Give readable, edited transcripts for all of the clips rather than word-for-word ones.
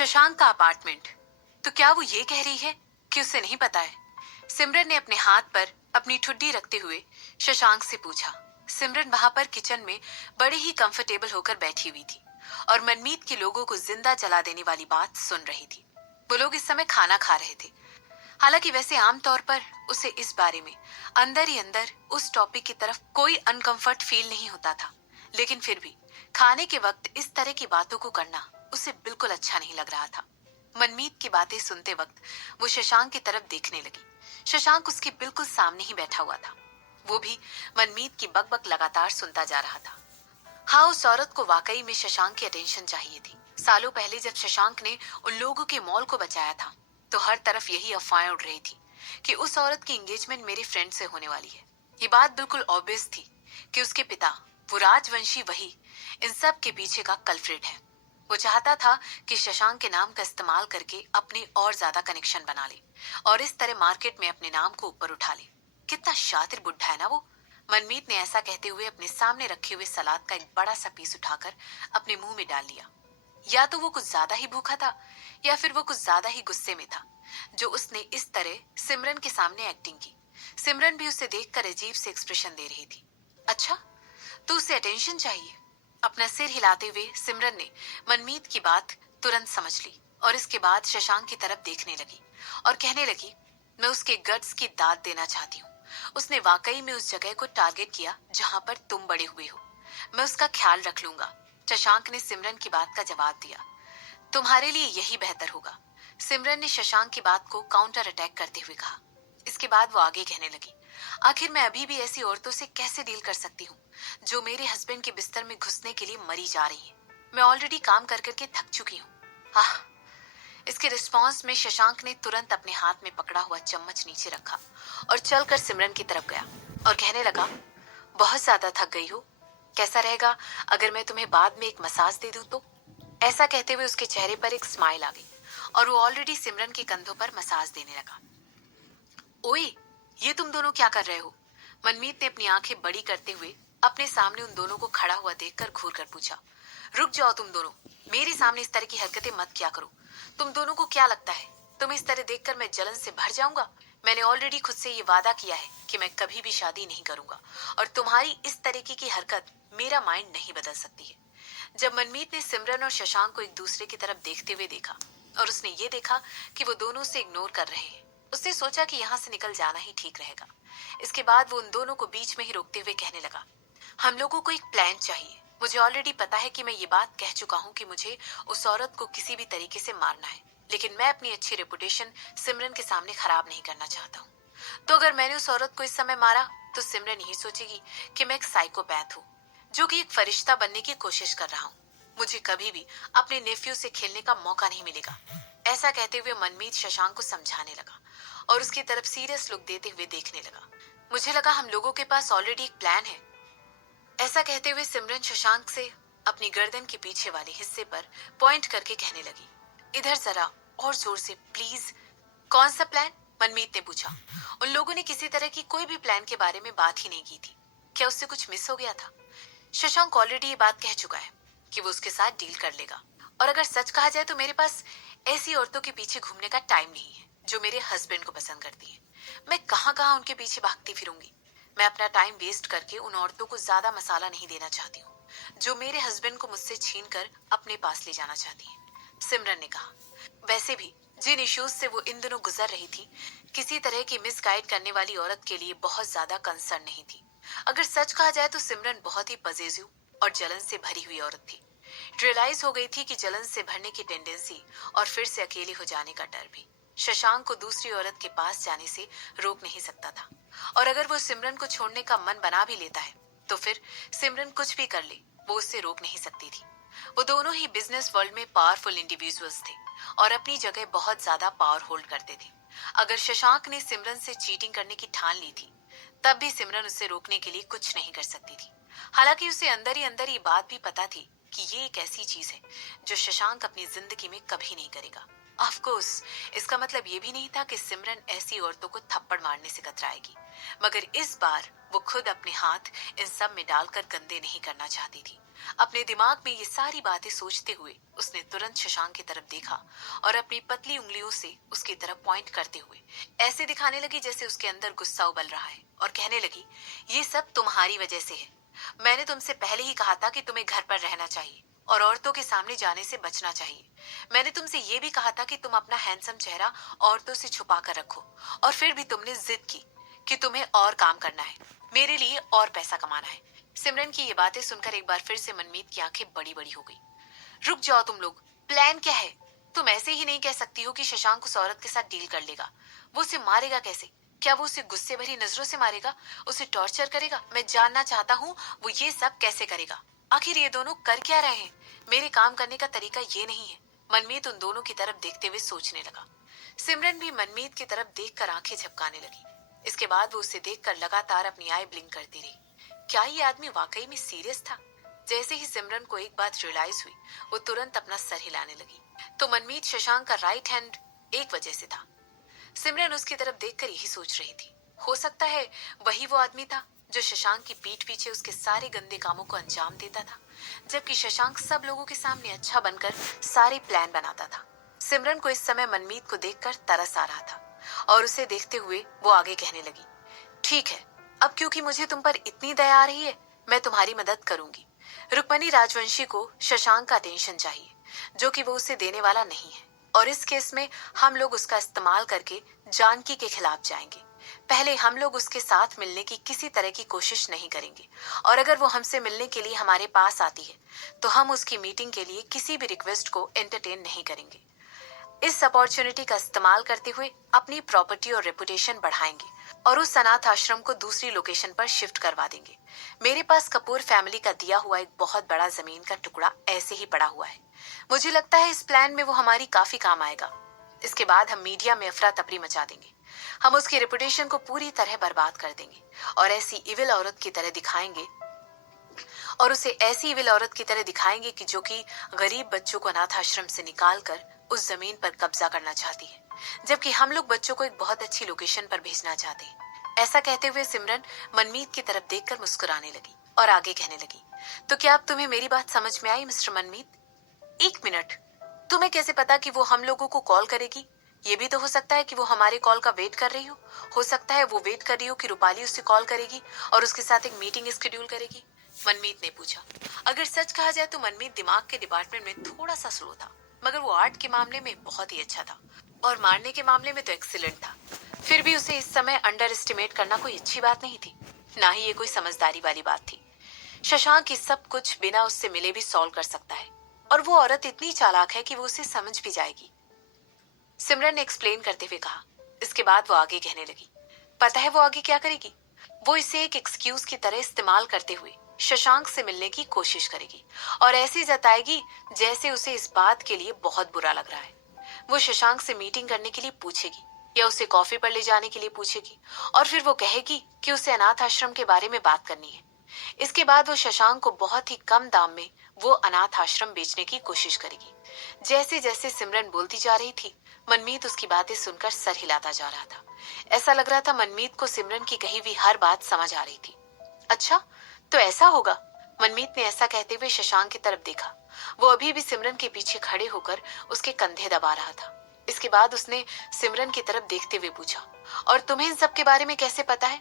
शशांक का अपार्टमेंट। तो क्या वो ये कह रही है कि उसे नहीं पता है? सिमरन ने अपने हाथ पर अपनी ठुड्डी रखते हुए शशांक से पूछा। सिमरन वहां पर किचन में बड़े ही कंफर्टेबल होकर बैठी हुई थी और मनमीत के लोगों को जिंदा जला देने वाली बात सुन रही थी। वो लोग इस समय खाना खा रहे थे। हालांकि वैसे आमतौर पर उसे इस बारे में अंदर ही अंदर उस टॉपिक की तरफ कोई अनकंफर्ट फील नहीं होता था, लेकिन फिर भी खाने के वक्त इस तरह की बातों को करना उसे बिल्कुल अच्छा नहीं लग रहा था। मनमीत की बातें सुनते वक्त वो शशांक की तरफ देखने लगी। शशांक उसके बिल्कुल सामने ही बैठा हुआ था। वो भी मनमीत की बकबक लगातार सुनता जा रहा था। हाँ, उस औरत को वाकई में शशांक की अटेंशन चाहिए थी। सालों पहले जब शशांक ने उन लोगों के मॉल को बचाया था तो हर तरफ यही अफवाहें उड़ रही थी कि उस औरत की एंगेजमेंट मेरे फ्रेंड से होने वाली है। ये बात बिल्कुल ऑब्वियस थी कि उसके पिता, वो राजवंशी, वही इन सब के पीछे का कल्प्रिट है। वो चाहता था कि शशांक के नाम का इस्तेमाल करके अपने और ज्यादा कनेक्शन बना ले और इस तरह मार्केट में अपने नाम को ऊपर उठा ले। कितना शातिर बुढ़ा है ना वो। मनमीत ने ऐसा कहते हुए अपने सामने रखे हुए सलाद का एक बड़ा सा पीस उठाकर अपने मुंह में डाल लिया। या तो वो कुछ ज्यादा ही भूखा था या फिर वो कुछ ज्यादा ही गुस्से में था जो उसने इस तरह सिमरन के सामने एक्टिंग की। सिमरन भी उसे देखकर अजीब से एक्सप्रेशन दे रही थी। अच्छा, तो उसे अटेंशन चाहिए? अपना सिर हिलाते हुए सिमरन ने मनमीत की बात तुरंत समझ ली और इसके बाद शशांक की तरफ देखने लगी और कहने लगी, मैं उसके गट्स की दाद देना चाहती हूँ। उसने वाकई में उस जगह को टारगेट किया जहां पर तुम बड़े हुए हो। मैं उसका ख्याल रख लूंगा। शशांक ने सिमरन की बात का जवाब दिया। तुम्हारे लिए यही बेहतर होगा। सिमरन ने शशांक की बात को काउंटर अटैक करते हुए कहा। इसके बाद वो आगे कहने लगी, आखिर मैं अभी भी ऐसी औरतों से कैसे डील कर सकती हूँ जो मेरे हस्बैंड के बिस्तर में घुसने के लिए मरी जा रही है। मैं ऑलरेडी काम कर करके थक चुकी हूँ। आह। इसके रिस्पॉन्स में शशांक ने तुरंत अपने हाथ में पकड़ा हुआ चम्मच नीचे रखा और चलकर सिमरन की तरफ गया और कहने लगा, बहुत ज्यादा थक गई हो। कैसा रहेगा अगर मैं तुम्हें बाद में एक मसाज दे दूं तो? ऐसा कहते हुए उसके चेहरे पर एक स्माइल आ गई और वो ऑलरेडी सिमरन के कंधों पर मसाज देने लगा। ओए, ये तुम दोनों क्या कर रहे हो? मनमीत ने अपनी आंखें बड़ी करते हुए अपने सामने उन दोनों को खड़ा हुआ देखकर घूर कर पूछा। रुक जाओ तुम दोनों, मेरे सामने इस तरह की हरकतें मत किया करो। तुम दोनों को क्या लगता है तुम इस तरह देखकर मैं जलन से भर जाऊंगा? मैंने ऑलरेडी खुद से ये वादा किया है कि मैं कभी भी शादी नहीं करूंगा और तुम्हारी इस तरीके की हरकत मेरा माइंड नहीं बदल सकती है। जब मनमीत ने सिमरन और शशांक को एक दूसरे की तरफ देखते हुए देखा और उसने ये देखा कि वो दोनों उसे इग्नोर कर रहे हैं, उसने सोचा कि यहाँ से निकल जाना ही ठीक रहेगा। इसके बाद वो उन दोनों को बीच में ही रोकते हुए कहने लगा, हम लोगों को एक प्लान चाहिए। मुझे ऑलरेडी पता है कि मैं ये बात कह चुका हूँ कि मुझे उस औरत को किसी भी तरीके से मारना है, लेकिन मैं अपनी अच्छी रेपुटेशन सिमरन के सामने खराब नहीं करना चाहता हूँ। तो अगर मैंने उस औरत को इस समय मारा तो सिमरन यही सोचेगी कि मैं एक साइकोपैथ हूँ जो कि एक फरिश्ता बनने की कोशिश कर रहा हूँ। मुझे कभी भी अपने नेफ्यू से खेलने का मौका नहीं मिलेगा। ऐसा कहते हुए मनमीत शशांक को समझाने लगा और उसकी तरफ सीरियस लुक देते हुए देखने लगा। मुझे लगा हम लोगों के पास ऑलरेडी एक प्लान है। ऐसा कहते हुए सिमरन शशांक से अपनी गर्दन के पीछे वाले हिस्से पर पॉइंट करके कहने लगी, इधर जरा और जोर से प्लीज। कौन सा प्लान? मनमीत ने पूछा। उन लोगों ने किसी तरह की कोई भी प्लान के बारे में बात ही नहीं की थी। क्या उससे कुछ मिस हो गया था? शशांक ऑलरेडी ये बात कह चुका है कि वो उसके साथ डील कर लेगा और अगर सच कहा जाए तो मेरे पास ऐसी औरतों के पीछे घूमने का टाइम नहीं है जो मेरे हस्बैंड को पसंद करती है। मैं कहाँ कहाँ उनके पीछे भागती फिरूंगी। मैं अपना टाइम वेस्ट करके उन औरतों को ज्यादा मसाला नहीं देना चाहती हूँ जो मेरे हस्बैंड को मुझसे छीन कर अपने पास ले जाना चाहती है। सिमरन ने कहा। वैसे भी जिन इश्यूज से वो इन दिनों गुजर रही थी, किसी तरह की मिसगाइड करने वाली औरत के लिए बहुत ज्यादा कंसर्न नहीं थी। अगर सच कहा जाए तो सिमरन बहुत ही पजेसिव और जलन से भरी हुई औरत थी। रियलाइज हो गई थी कि जलन से भरने की टेंडेंसी और फिर से अकेली हो जाने का डर भी शशांक को दूसरी औरत के पास जाने से रोक नहीं सकता था। और अगर वो सिमरन को छोड़ने का मन बना भी लेता है तो फिर सिमरन कुछ भी कर ले, वो उससे रोक नहीं सकती थी। वो दोनों ही बिजनेस वर्ल्ड में पावरफुल इंडिविजुअल्स थे और अपनी जगह बहुत ज्यादा पावर होल्ड करते थे। अगर शशांक ने सिमरन से चीटिंग करने की ठान ली थी तब भी सिमरन उसे रोकने के लिए कुछ नहीं कर सकती थी। हालांकि उसे अंदर ही अंदर ये बात भी पता थी कि ये एक ऐसी चीज है जो शशांक अपनी जिंदगी में कभी नहीं करेगा। ऑफ कोर्स इसका मतलब ये भी नहीं था कि सिमरन ऐसी औरतों को थप्पड़ मारने से कतराएगी, मगर इस बार वो खुद अपने हाथ इन सब में डालकर गंदे नहीं करना चाहती थी। अपने दिमाग में ये सारी बातें सोचते हुए उसने तुरंत शशांक की तरफ देखा और अपनी पतली उंगलियों से उसकी तरफ पॉइंट करते हुए ऐसे दिखाने लगी जैसे उसके अंदर गुस्सा उबल रहा है, और कहने लगी, ये सब तुम्हारी वजह से है। मैंने तुमसे पहले ही कहा था कि तुम्हें घर पर रहना चाहिए और औरतों के सामने जाने से बचना चाहिए। मैंने तुमसे ये भी कहा था कि तुम अपना हैंडसम चेहरा औरतों से छुपा कर रखो, और फिर भी तुमने जिद की कि तुम्हें और काम करना है, मेरे लिए और पैसा कमाना है। सिमरन की ये बातें सुनकर एक बार फिर से मनमीत की आंखें बड़ी बड़ी हो गई। रुक जाओ तुम लोग, प्लान क्या है? तुम ऐसे ही नहीं कह सकती हो कि शशांक उस औरत के साथ डील कर लेगा। वो उसे मारेगा कैसे? क्या वो उसे गुस्से भरी नजरों से मारेगा, उसे टॉर्चर करेगा? मैं जानना चाहता हूँ वो ये सब कैसे करेगा। आखिर ये दोनों कर क्या रहे हैं? मेरे काम करने का तरीका ये नहीं है। मनमीत उन दोनों की तरफ देखते हुए सोचने लगा। सिमरन भी मनमीत की तरफ देखकर आंखें झपकाने लगी। इसके बाद वो उसे देखकर लगातार अपनी आई ब्लिंक करती रही। क्या ये आदमी वाकई में सीरियस था? जैसे ही सिमरन को एक बात रियलाइज हुई, वो तुरंत अपना सर हिलाने लगी। तो मनमीत शशांक का राइट हैंड एक वजह से था। सिमरन उसकी तरफ देखकर यही सोच रही थी। हो सकता है वही वो आदमी था जो शशांक की पीठ पीछे उसके सारे गंदे कामों को अंजाम देता था, जबकि शशांक सब लोगों के सामने अच्छा बनकर सारे प्लान बनाता था। सिमरन को इस समय मनमीत को देखकर तरस आ रहा था और उसे देखते हुए वो आगे कहने लगी, ठीक है, अब क्योंकि मुझे तुम पर इतनी दया आ रही है, मैं तुम्हारी मदद करूंगी। रुक्मणी राजवंशी को शशांक का अटेंशन चाहिए, जो कि वो उसे देने वाला नहीं है, और इस केस में हम लोग उसका इस्तेमाल करके जानकी के खिलाफ जाएंगे। पहले हम लोग उसके साथ मिलने की किसी तरह की कोशिश नहीं करेंगे, और अगर वो हमसे मिलने के लिए हमारे पास आती है तो हम उसकी मीटिंग के लिए किसी भी रिक्वेस्ट को एंटरटेन नहीं करेंगे। इस अपॉर्चुनिटी का इस्तेमाल करते हुए अपनी प्रॉपर्टी और रेपुटेशन बढ़ाएंगे और उस अनाथ आश्रम को दूसरी लोकेशन पर शिफ्ट करवा देंगे। मेरे पास कपूर फैमिली का दिया हुआ एक बहुत बड़ा जमीन का टुकड़ा ऐसे ही पड़ा हुआ है। मुझे लगता है इस प्लान में वो हमारी काफी काम आएगा। इसके बाद हम मीडिया में अफरा तफरी मचा देंगे। हम उसकी रेपुटेशन को पूरी तरह बर्बाद कर देंगे और ऐसी इविल औरत की तरह दिखाएंगे और उसे ऐसी इविल औरत की तरह दिखाएंगे कि जो कि गरीब बच्चों को अनाथ आश्रम से निकाल कर उस जमीन पर कब्जा करना चाहती है, जबकि हम लोग बच्चों को एक बहुत अच्छी लोकेशन पर भेजना चाहते हैं। ऐसा कहते हुए सिमरन मनमीत की तरफ देखकर मुस्कुराने लगी और आगे कहने लगी, तो क्या अब तुम्हें मेरी बात समझ में आई मिस्टर मनमीत? एक मिनट, तुम्हें कैसे पता कि वो हम लोगों को कॉल करेगी? ये भी तो हो सकता है कि वो हमारे कॉल का वेट कर रही हो सकता है वो वेट कर रही हो कि रूपाली उससे कॉल करेगी और उसके साथ एक मीटिंग स्केड्यूल करेगी। मनमीत ने पूछा। अगर सच कहा जाए तो मनमीत दिमाग के डिपार्टमेंट में थोड़ा सा स्लो था, मगर वो आर्ट के मामले में बहुत ही अच्छा था और मारने के मामले में तो एक्सीलेंट था। फिर भी उसे इस समय अंडर एस्टिमेट करना कोई अच्छी बात नहीं थी, ना ही ये कोई समझदारी वाली बात थी। शशांक ये सब कुछ बिना उससे मिले भी सॉल्व कर सकता है, और वो औरत इतनी चालाक है कि वो उसे समझ भी जाएगी, सिमरन ने एक्सप्लेन करते हुए कहा। इसके बाद वो आगे कहने लगी, पता है वो आगे क्या करेगी? वो इसे एक एक्सक्यूज की तरह इस्तेमाल करते हुए शशांक से मिलने की कोशिश करेगी और ऐसे जताएगी जैसे उसे इस बात के लिए बहुत बुरा लग रहा है। वो शशांक से मीटिंग करने के लिए पूछेगी या उसे कॉफी पर ले जाने के लिए पूछेगी, और फिर वो कहेगी कि उसे अनाथ आश्रम के बारे में बात करनी है। इसके बाद वो शशांक को बहुत ही कम दाम में वो अनाथ आश्रम बेचने की कोशिश करेगी। जैसे जैसे सिमरन बोलती जा रही थी, मनमीत उसकी बातें सुनकर सर हिलाता जा रहा था। ऐसा लग रहा था मनमीत को सिमरन की कही हुई हर बात समझ आ रही थी। अच्छा, तो ऐसा होगा? मनमीत ने ऐसा कहते हुए शशांक की तरफ देखा। वो अभी भी सिमरन के पीछे खड़े होकर उसके कंधे दबा रहा था। इसके बाद उसने सिमरन की तरफ देखते हुए पूछा, और तुम्हें इन सब के बारे में कैसे पता है?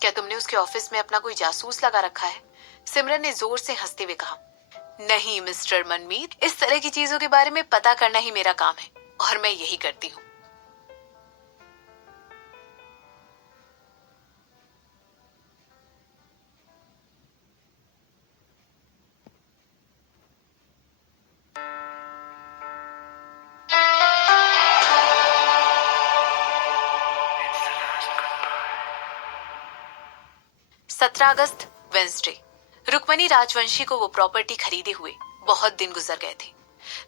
क्या तुमने उसके ऑफिस में अपना कोई जासूस लगा रखा है? सिमरन ने जोर से हंसते हुए कहा, नहीं मिस्टर मनमीत, इस तरह की चीजों के बारे में पता करना ही मेरा काम है और मैं यही करती हूँ। सत्रह अगस्त वेंसडे। रुक्मणी राजवंशी को वो प्रॉपर्टी खरीदे हुए बहुत दिन गुजर गए थे,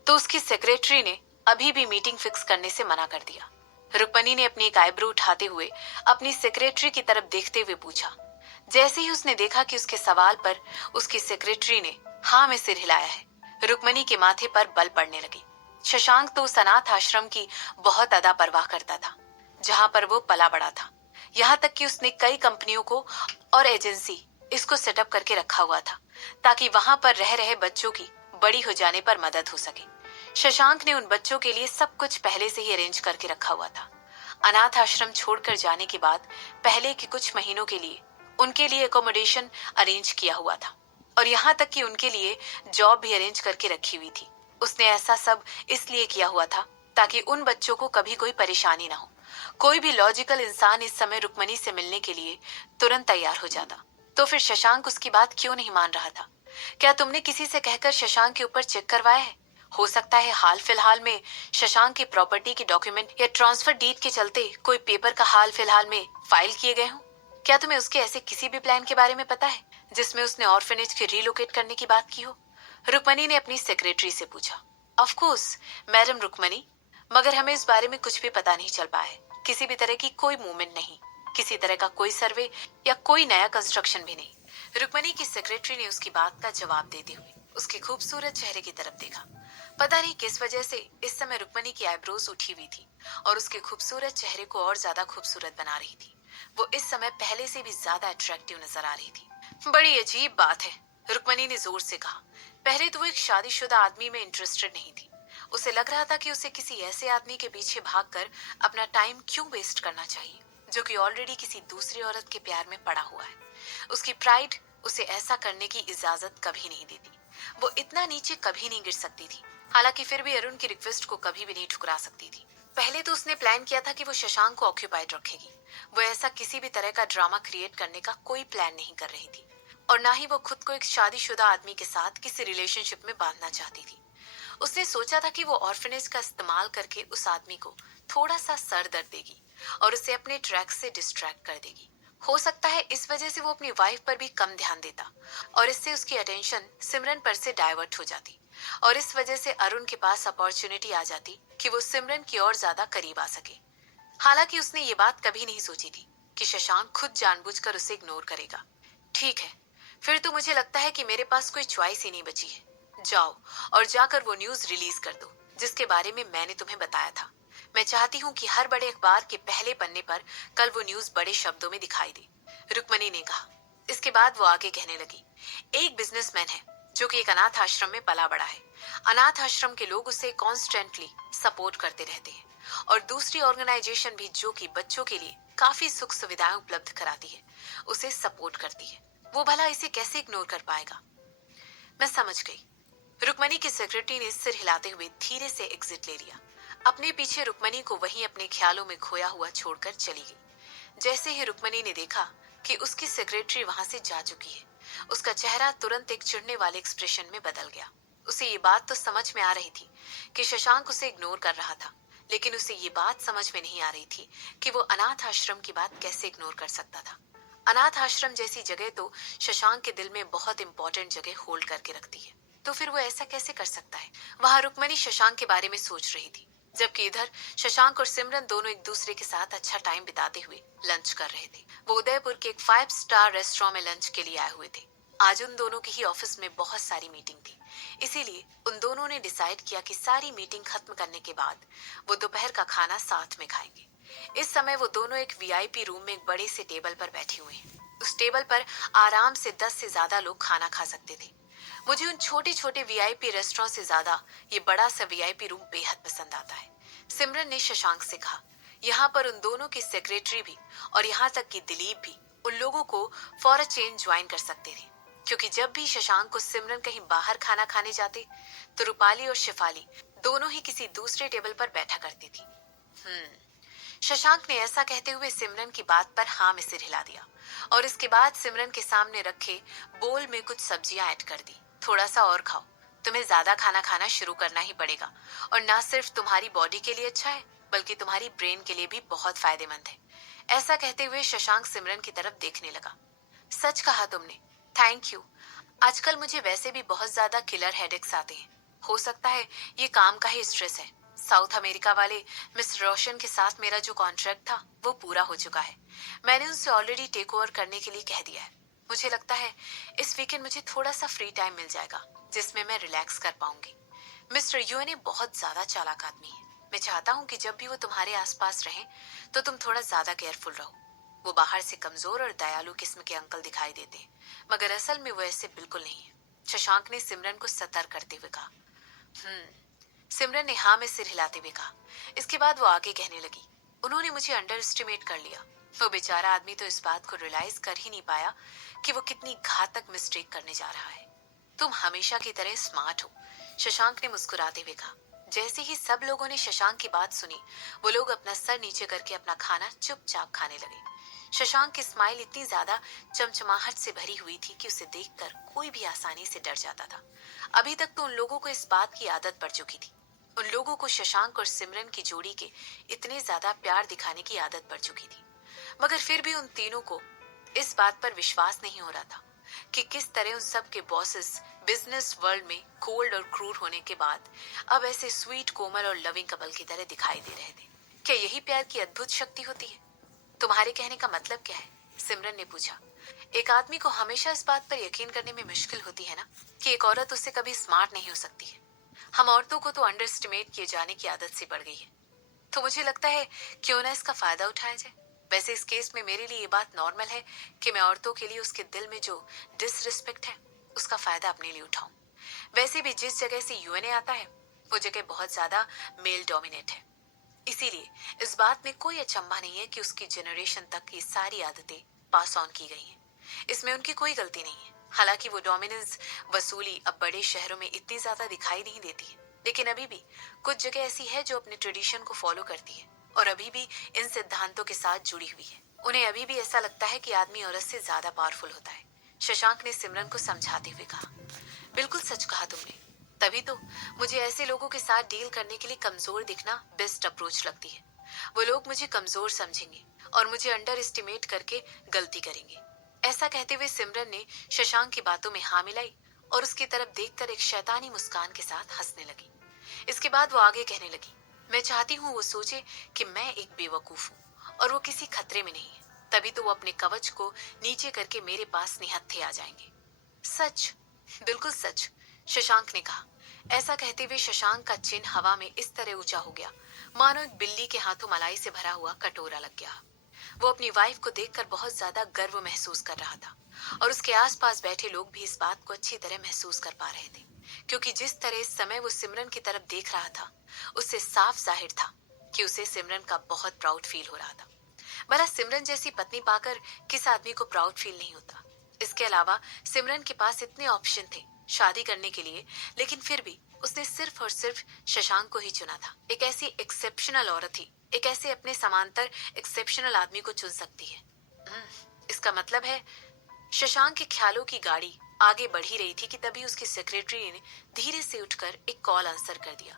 तो उसकी सेक्रेटरी ने अभी भी मीटिंग फिक्स करने से मना कर दिया। रुक्मणी ने अपनी एक आईब्रो उठाते हुए अपनी सेक्रेटरी की तरफ देखते हुए पूछा। जैसे ही उसने देखा कि उसके सवाल पर उसकी सेक्रेटरी ने हाँ में सिर हिलाया है, रुक्मणी के माथे पर बल पड़ने लगे। शशांक तो उस अनाथ आश्रम की बहुत अदा परवाह करता था जहां पर वो पला बड़ा था। यहाँ तक कि उसने कई कंपनियों को और एजेंसी इसको सेटअप करके रखा हुआ था ताकि वहां पर रह रहे बच्चों की बड़ी हो जाने पर मदद हो सके। शशांक ने उन बच्चों के लिए सब कुछ पहले से ही अरेंज करके रखा हुआ था। अनाथ आश्रम छोड़कर जाने के बाद पहले के कुछ महीनों के लिए उनके लिए एकोमोडेशन अरेंज किया हुआ था और यहाँ तक कि उनके लिए जॉब भी अरेंज करके रखी हुई थी। उसने ऐसा सब इसलिए किया हुआ था ताकि उन बच्चों को कभी कोई परेशानी ना हो। कोई भी लॉजिकल इंसान इस समय रुक्मणी से मिलने के लिए तुरंत तैयार हो जाता। तो फिर शशांक उसकी बात क्यों नहीं मान रहा था? क्या तुमने किसी से कहकर शशांक के ऊपर चेक करवाया है? हो सकता है हाल फिलहाल में शशांक की प्रॉपर्टी की डॉक्यूमेंट या ट्रांसफर डीड के चलते कोई पेपर का हाल फिलहाल में फाइल किए गए हों। क्या तुम्हें उसके ऐसे किसी भी प्लान के बारे में पता है जिसमें उसने ऑर्फनेज के रीलोकेट करने की बात की हो? रुक्मणी ने अपनी सेक्रेटरी से पूछा। ऑफ कोर्स मैडम रुक्मणी, मगर हमें इस बारे में कुछ भी पता नहीं चल पाया है। किसी भी तरह की कोई मूवमेंट नहीं, किसी तरह का कोई सर्वे या कोई नया कंस्ट्रक्शन भी नहीं। रुक्मणी की सेक्रेटरी ने उसकी बात का जवाब देते हुए उसके खूबसूरत चेहरे की तरफ देखा। पता नहीं किस वजह से इस समय रुक्मणी की आईब्रोज उठी हुई थी और उसके खूबसूरत चेहरे को और ज्यादा खूबसूरत बना रही थी। वो इस समय पहले से भी ज्यादा अट्रैक्टिव नजर आ रही थी। बड़ी अजीब बात है, रुक्मणी ने जोर से कहा। पहले तो वो एक शादीशुदा आदमी में इंटरेस्टेड नहीं थी। उसे लग रहा था कि उसे किसी ऐसे आदमी के पीछे भागकर अपना टाइम क्यों वेस्ट करना चाहिए जो कि ऑलरेडी किसी दूसरी औरत के प्यार में पड़ा हुआ है। उसकी प्राइड उसे ऐसा करने की इजाजत कभी नहीं देती। वो इतना नीचे कभी नहीं गिर सकती थी। हालांकि फिर भी अरुण की रिक्वेस्ट को कभी भी नहीं ठुकरा सकती थी। पहले तो उसने प्लान किया था कि वो शशांक को ऑक्यूपाइड रखेगी। वो ऐसा किसी भी तरह का ड्रामा क्रिएट करने का कोई प्लान नहीं कर रही थी और ना ही वो खुद को एक शादीशुदा आदमी के साथ किसी रिलेशनशिप में बांधना चाहती थी। उसने सोचा था कि वो ऑर्फनेज का इस्तेमाल करके उस आदमी को थोड़ा सा सर दर्द देगी और उसे अपने ट्रैक से डिस्ट्रैक्ट कर देगी। हो सकता है इस वजह से वो अपनी वाइफ पर भी कम ध्यान देता और इससे उसकी अटेंशन सिमरन पर से डाइवर्ट हो जाती और इस वजह से अरुण के पास अपॉर्चुनिटी आ जाती कि वो सिमरन की ओर ज्यादा करीब आ सके। हालांकि उसने ये बात कभी नहीं सोची थी कि शशांक खुद जानबूझकर उसे इग्नोर करेगा। ठीक है, फिर तो मुझे लगता है कि मेरे पास कोई चॉइस ही नहीं बची है। जाओ और जाकर वो न्यूज रिलीज कर दो जिसके बारे में मैंने तुम्हें बताया था। मैं चाहती हूँ कि हर बड़े अखबार के पहले पन्ने पर कल वो न्यूज बड़े शब्दों में दिखाई दे, रुक्मणी ने कहा। इसके बाद वो आगे कहने लगी। एक बिजनेसमैन है जो कि एक अनाथ आश्रम में पला बड़ा है। अनाथ आश्रम के लोग उसे कॉन्स्टेंटली सपोर्ट करते रहते हैं और दूसरी ऑर्गेनाइजेशन भी जो कि बच्चों के लिए काफी सुख सुविधाएं उपलब्ध कराती है उसे सपोर्ट करती है। वो भला इसे कैसे इग्नोर कर पाएगा? मैं समझ गई। रुक्मणी की सेक्रेटरी ने सिर हिलाते हुए धीरे से एग्जिट ले लिया। अपने पीछे रुक्मणी को वहीं अपने ख्यालों में खोया हुआ छोड़कर चली गई। जैसे ही रुक्मणी ने देखा कि उसकी सेक्रेटरी वहां से जा चुकी है, उसका चेहरा तुरंत एक चिढ़ने वाले एक्सप्रेशन में बदल गया। उसे ये बात तो समझ में आ रही थी कि शशांक उसे इग्नोर कर रहा था, लेकिन उसे ये बात समझ में नहीं आ रही थी कि वो अनाथ आश्रम की बात कैसे इग्नोर कर सकता था। अनाथ आश्रम जैसी जगह तो शशांक के दिल में बहुत इंपॉर्टेंट जगह होल्ड करके रखती है, तो फिर वो ऐसा कैसे कर सकता है? वहां रुक्मणी शशांक के बारे में सोच रही थी, जबकि इधर शशांक और सिमरन दोनों एक दूसरे के साथ अच्छा टाइम बिताते हुए लंच कर रहे थे। वो उदयपुर के एक 5 स्टार रेस्टोरेंट में लंच के लिए आए हुए थे। आज उन दोनों की ही ऑफिस में बहुत सारी मीटिंग थी, इसीलिए उन दोनों ने डिसाइड किया कि सारी मीटिंग खत्म करने के बाद वो दोपहर का खाना साथ में खाएंगे। इस समय वो दोनों एक वीआईपी रूम में एक बड़े से टेबल पर बैठे हुए हैं। उस टेबल पर आराम से 10 से ज्यादा लोग खाना खा सकते थे। मुझे उन छोटे छोटे वीआईपी रेस्टोरेंट से ज्यादा ये बड़ा सा वीआईपी रूम बेहद पसंद आता है, सिमरन ने शशांक से कहा। यहाँ पर उन दोनों की सेक्रेटरी भी और यहाँ तक कि दिलीप भी उन लोगों को फॉर अ चेंज ज्वाइन कर सकते थे, क्योंकि जब भी शशांक को सिमरन कहीं बाहर खाना खाने जाते तो रूपाली और शिफाली दोनों ही किसी दूसरे टेबल पर बैठा करती थी। शशांक ने ऐसा कहते हुए सिमरन की बात पर हाँ में सिर हिला दिया और इसके बाद सिमरन के सामने रखे बोल में कुछ सब्जियां ऐड कर दी। थोड़ा सा और खाओ, तुम्हें ज्यादा खाना खाना शुरू करना ही पड़ेगा और ना सिर्फ तुम्हारी बॉडी के लिए अच्छा है बल्कि तुम्हारी ब्रेन के लिए भी बहुत फायदेमंद है। ऐसा कहते हुए शशांक सिमरन की तरफ देखने लगा। सच कहा तुमने, थैंक यू। आजकल मुझे वैसे भी बहुत ज्यादा किलर हेडेक्स आते हैं। हो सकता है ये काम का ही स्ट्रेस है। साउथ अमेरिका वाले मिस रोशन के साथ मेरा जो कॉन्ट्रैक्ट था वो पूरा हो चुका है। मैंने उनसे ऑलरेडी टेक ओवर करने के लिए कह दिया है। मुझे लगता है इस वीकेंड मुझे थोड़ा सा फ्री टाइम मिल जाएगा जिसमें मैं रिलैक्स कर पाऊंगी। मिस्टर यूएनए बहुत ज्यादा चालाक आदमी है। मैं चाहता हूँ कि जब भी वो तुम्हारे आसपास रहें तो तुम थोड़ा ज्यादा केयरफुल रहो। वो बाहर से कमजोर और दयालु किस्म के अंकल दिखाई देते हैं, मगर असल में वो ऐसे बिल्कुल नहीं है। शशांक ने सिमरन को सतर्क करते हुए कहा। सिमरन ने हाँ में सिर हिलाते हुए कहा। इसके बाद वो आगे कहने लगी, उन्होंने मुझे अंडर एस्टिमेट कर लिया। वो बेचारा आदमी तो इस बात को रियलाइज कर ही नहीं पाया कि वो कितनी घातक मिस्टेक करने जा रहा है। तुम हमेशा की तरह स्मार्ट हो, शशांक ने मुस्कुराते हुए कहा। जैसे ही सब लोगों ने शशांक की बात सुनी, वो लोग अपना सर नीचे करके अपना खाना चुपचाप खाने लगे। शशांक की स्माइल इतनी ज्यादा चमचमाहट से भरी हुई थी कि उसे देखकर कोई भी आसानी से डर जाता था। अभी तक तो उन लोगों को इस बात की आदत पड़ चुकी थी। उन लोगों को शशांक और सिमरन की जोड़ी के इतने ज्यादा प्यार दिखाने की आदत पड़ चुकी थी, मगर फिर भी उन तीनों को इस बात पर विश्वास नहीं हो रहा था कि किस तरह उन सब के बॉसेस बिजनेस वर्ल्ड में कोल्ड और क्रूर होने के बाद अब ऐसे स्वीट, कोमल और लविंग कपल की तरह दिखाई दे रहे थे। क्या यही प्यार की अद्भुत शक्ति होती है? तुम्हारे कहने का मतलब क्या है? सिमरन ने पूछा। एक आदमी को हमेशा इस बात पर यकीन करने में मुश्किल होती है ना कि एक औरत उससे कभी स्मार्ट नहीं हो सकती है। हम औरतों को तो अंडर एस्टिमेट किए जाने की आदत सी पड़ गई है। तो मुझे लगता है क्यों ना इसका फायदा उठाया जाए। वैसे इस केस में मेरे लिए ये बात नॉर्मल है कि मैं औरतों के लिए उसके दिल में जो डिसरिस्पेक्ट है उसका फायदा अपने लिए उठाऊं। वैसे भी जिस जगह से यूएनए आता है वो जगह बहुत ज्यादा मेल डोमिनेट है, इसीलिए इस बात में कोई अचंभा नहीं है कि उसकी जनरेशन तक ये सारी आदतें पास ऑन की गई हैं। इसमें उनकी कोई गलती नहीं है। हालांकि वो डोमिनेंस वसूली अब बड़े शहरों में इतनी ज्यादा दिखाई नहीं देती है, लेकिन अभी भी कुछ जगह ऐसी है जो अपने ट्रेडिशन को फॉलो करती है और अभी भी इन सिद्धांतों के साथ जुड़ी हुई है। उन्हें अभी भी ऐसा लगता है कि आदमी औरत से ज्यादा पावरफुल होता है। शशांक ने सिमरन को समझाते हुए कहा। बिल्कुल सच कहा तुमने। तभी तो मुझे ऐसे लोगों के साथ डील करने के लिए कमजोर दिखना बेस्ट अप्रोच लगती है। वो लोग मुझे कमजोर समझेंगे और मुझे अंडर एस्टिमेट करके गलती करेंगे। ऐसा कहते हुए सिमरन ने शशांक की बातों में हाँ मिलाई और उसकी तरफ देखकर एक शैतानी मुस्कान के साथ हंसने लगी। इसके बाद वो आगे कहने लगी, मैं चाहती हूँ वो सोचे कि मैं एक बेवकूफ हूँ और वो किसी खतरे में नहीं है। तभी तो वो अपने कवच को नीचे करके मेरे पास निहत्थे आ जाएंगे। सच, बिल्कुल सच, शशांक ने कहा। ऐसा कहते हुए शशांक का चिन्ह हवा में इस तरह ऊंचा हो गया मानो एक बिल्ली के हाथों मलाई से भरा हुआ कटोरा लग गया। वो अपनी वाइफ को देखकर बहुत ज्यादा गर्व महसूस कर रहा था और उसके आसपास बैठे लोग भी इस बात को अच्छी तरह महसूस कर पा रहे थे, क्योंकि जिस तरह इस समय वो सिमरन की तरफ देख रहा था उससे साफ जाहिर था कि उसे सिमरन का बहुत प्राउड फील हो रहा था। भला सिमरन जैसी पत्नी पाकर किस आदमी को प्राउड फील नहीं होता। इसके अलावा सिमरन के पास इतने ऑप्शन थे शादी करने के लिए, लेकिन फिर भी उसने सिर्फ और सिर्फ शशांक को ही चुना था। एक ऐसी एक्सेप्शनल औरत थी, एक ऐसे अपने समांतर एक्सेप्शनल आदमी को चुन सकती है। इसका मतलब है शशांक के ख्यालों की गाड़ी आगे बढ़ ही रही थी कि तभी उसकी सेक्रेटरी ने धीरे से उठकर एक कॉल आंसर कर दिया,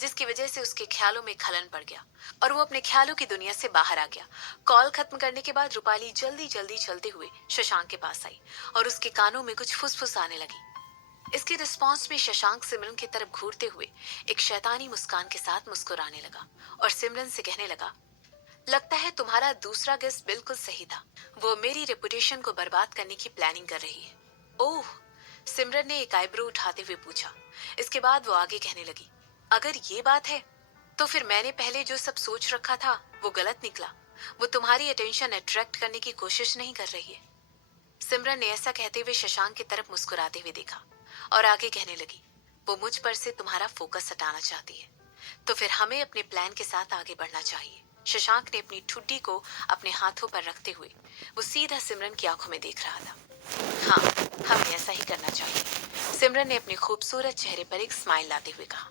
जिसकी वजह से उसके ख्यालों में खलन पड़ गया और वो अपने ख्यालों की दुनिया से बाहर आ गया। कॉल खत्म करने के बाद रूपाली जल्दी जल्दी चलते हुए शशांक के पास आई और उसके कानों में कुछ फुसफुस आने लगी। इसके रिस्पॉन्स में शशांक सिमरन की तरफ घूरते हुए एक शैतानी मुस्कान के साथ मुस्कुराने लगा और सिमरन से कहने लगा, लगता है तुम्हारा दूसरा गेस बिल्कुल सही था। वो मेरी रेपुटेशन को बर्बाद करने की प्लानिंग कर रही है। ओह, सिमरन ने एक आईब्रो उठाते हुए पूछा। इसके बाद वो आगे कहने लगी, अगर ये बात है तो फिर मैंने पहले जो सब सोच रखा था वो गलत निकला। वो तुम्हारी अटेंशन अट्रैक्ट करने की कोशिश नहीं कर रही है। सिमरन ने ऐसा कहते हुए शशांक की तरफ मुस्कुराते हुए देखा और आगे कहने लगी, वो मुझ पर से तुम्हारा फोकस हटाना चाहती है, तो फिर हमें अपने प्लान के साथ आगे बढ़ना चाहिए। शशांक ने अपनी ठुड्डी को अपने हाथों पर रखते हुए वो सीधा सिमरन की आंखों में देख रहा था। हाँ, हमें ऐसा ही करना चाहिए, सिमरन ने अपने खूबसूरत चेहरे पर एक स्माइल लाते हुए कहा।